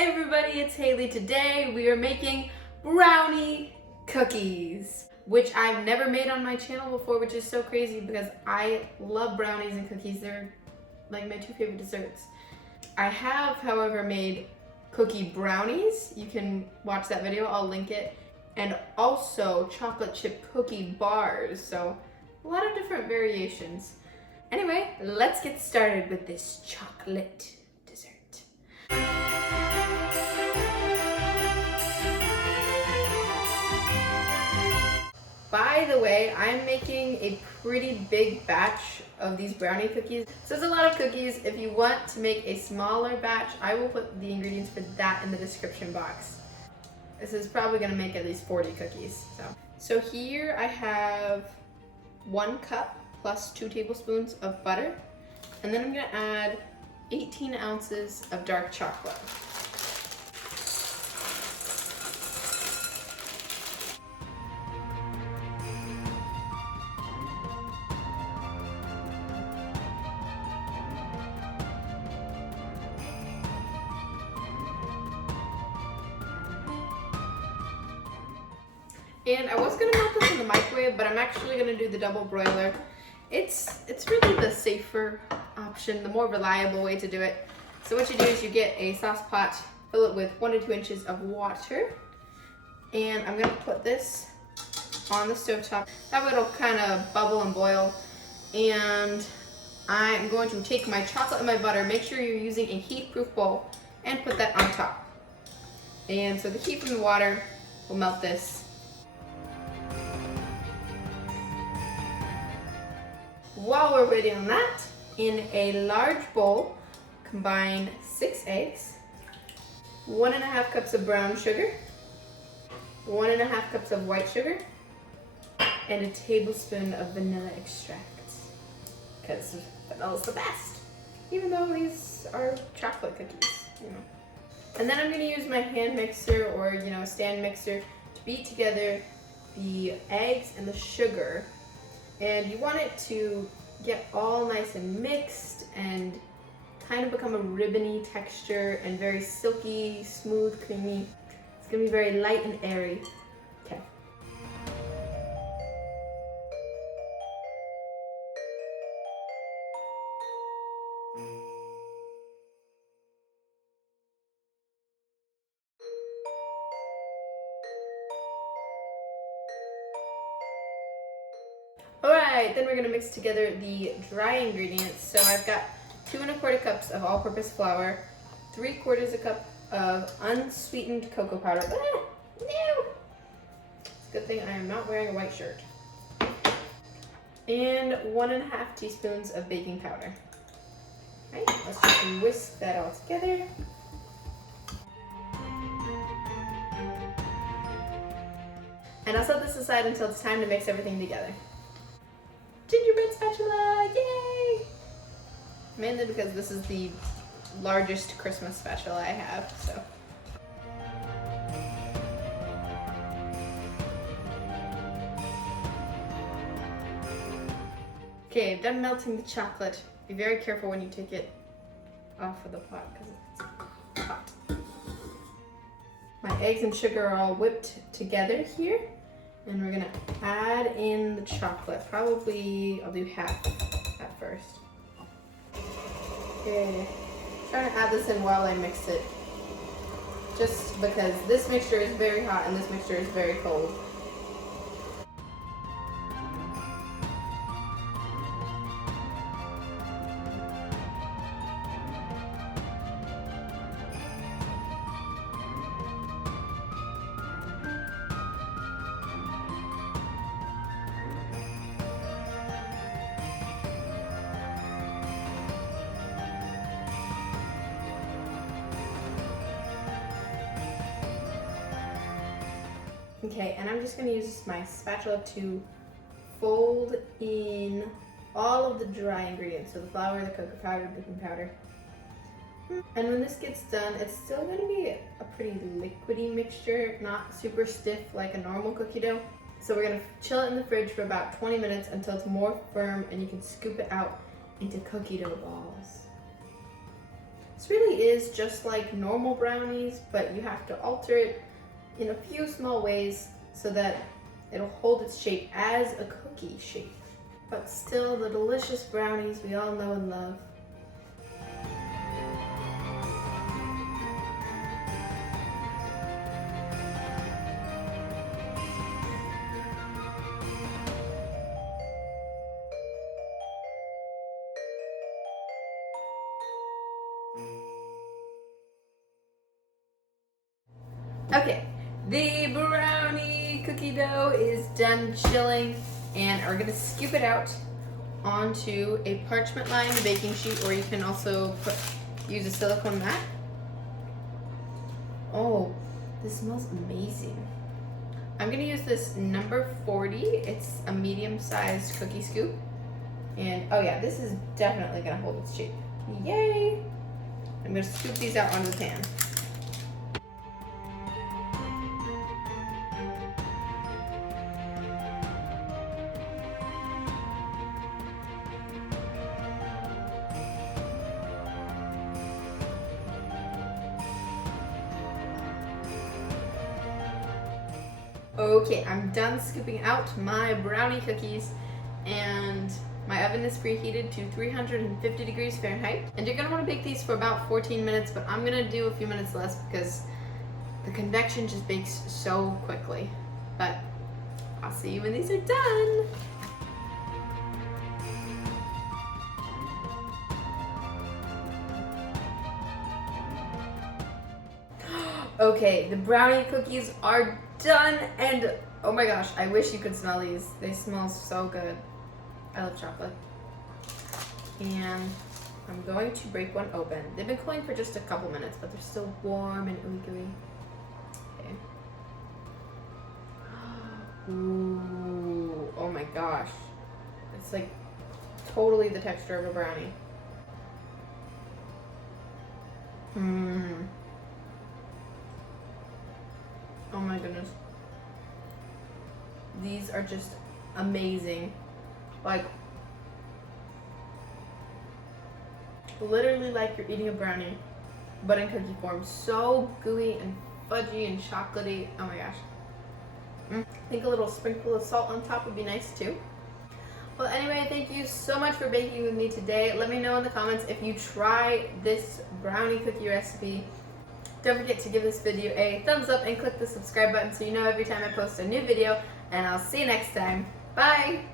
Hey everybody, it's Hailey. Today we are making brownie cookies, which I've never made on my channel before, which is so crazy because I love brownies and cookies. They're like my two favorite desserts. I have, however, made cookie brownies. You can watch that video, I'll link it. And also chocolate chip cookie bars, so a lot of different variations. Anyway, let's get started with this chocolate dessert. By the way, I'm making a pretty big batch of these brownie cookies. So it's a lot of cookies. If you want to make a smaller batch, I will put the ingredients for that in the description box. This is probably gonna make at least 40 cookies. So here I have 1 cup plus 2 tablespoons of butter. And then I'm gonna add 18 ounces of dark chocolate. And I was gonna melt this in the microwave, but I'm actually gonna do the double broiler. It's really the safer option, the more reliable way to do it. So what you do is you get a sauce pot, fill it with 1 to 2 inches of water, and I'm gonna put this on the stovetop. That way it'll kind of bubble and boil. And I'm going to take my chocolate and my butter, make sure you're using a heat-proof bowl, and put that on top. And so the heat from the water will melt this. While we're waiting on that, in a large bowl, combine 6 eggs, 1½ cups of brown sugar, 1½ cups of white sugar, and a tablespoon of vanilla extract. Because vanilla's the best, even though these are chocolate cookies, you know. And then I'm gonna use my hand mixer or, a stand mixer to beat together the eggs and the sugar. And you want it to get all nice and mixed and kind of become a ribbony texture and very silky, smooth, creamy. It's gonna be very light and airy. Okay. Alright, then we're going to mix together the dry ingredients. So I've got 2 1/4 cups of all-purpose flour, 3/4 cup of unsweetened cocoa powder. Ah, no! It's a good thing I am not wearing a white shirt. And 1½ teaspoons of baking powder. Alright, let's just whisk that all together. And I'll set this aside until it's time to mix everything together. Gingerbread spatula, yay! Mainly because this is the largest Christmas spatula I have, so. Okay, I've done melting the chocolate. Be very careful when you take it off of the pot because it's hot. My eggs and sugar are all whipped together here. And we're gonna add in the chocolate. Probably, I'll do half at first. Okay, trying to add this in while I mix it. Just because this mixture is very hot and this mixture is very cold. Okay, and I'm just going to use my spatula to fold in all of the dry ingredients. So the flour, the cocoa powder, baking powder. And when this gets done, it's still going to be a pretty liquidy mixture, not super stiff like a normal cookie dough. So we're going to chill it in the fridge for about 20 minutes until it's more firm and you can scoop it out into cookie dough balls. This really is just like normal brownies, but you have to alter it in a few small ways so that it'll hold its shape as a cookie shape. But still the delicious brownies we all know and love. Okay, the brownie cookie dough is done chilling, and we're gonna scoop it out onto a parchment lined baking sheet, or you can also use a silicone mat. Oh, this smells amazing. I'm gonna use this number 40. It's a medium-sized cookie scoop. And oh yeah, this is definitely gonna hold its shape. Yay! I'm gonna scoop these out onto the pan. Okay, I'm done scooping out my brownie cookies, and my oven is preheated to 350 degrees Fahrenheit. And you're gonna wanna bake these for about 14 minutes, but I'm gonna do a few minutes less because the convection just bakes so quickly. But I'll see you when these are done. Okay, the brownie cookies are done, and oh my gosh, I wish you could smell these. They smell so good. I love chocolate. And I'm going to break one open. They've been cooling for just a couple minutes, but they're still warm and ooey gooey. Okay. Ooh, oh my gosh. It's like totally the texture of a brownie. Mmm. Oh my goodness. These are just amazing. Like, literally like you're eating a brownie, but in cookie form. So gooey and fudgy and chocolatey. Oh my gosh. I think a little sprinkle of salt on top would be nice too. Well, anyway, thank you so much for baking with me today. Let me know in the comments if you try this brownie cookie recipe. Don't forget to give this video a thumbs up and click the subscribe button so you know every time I post a new video, and I'll see you next time. Bye!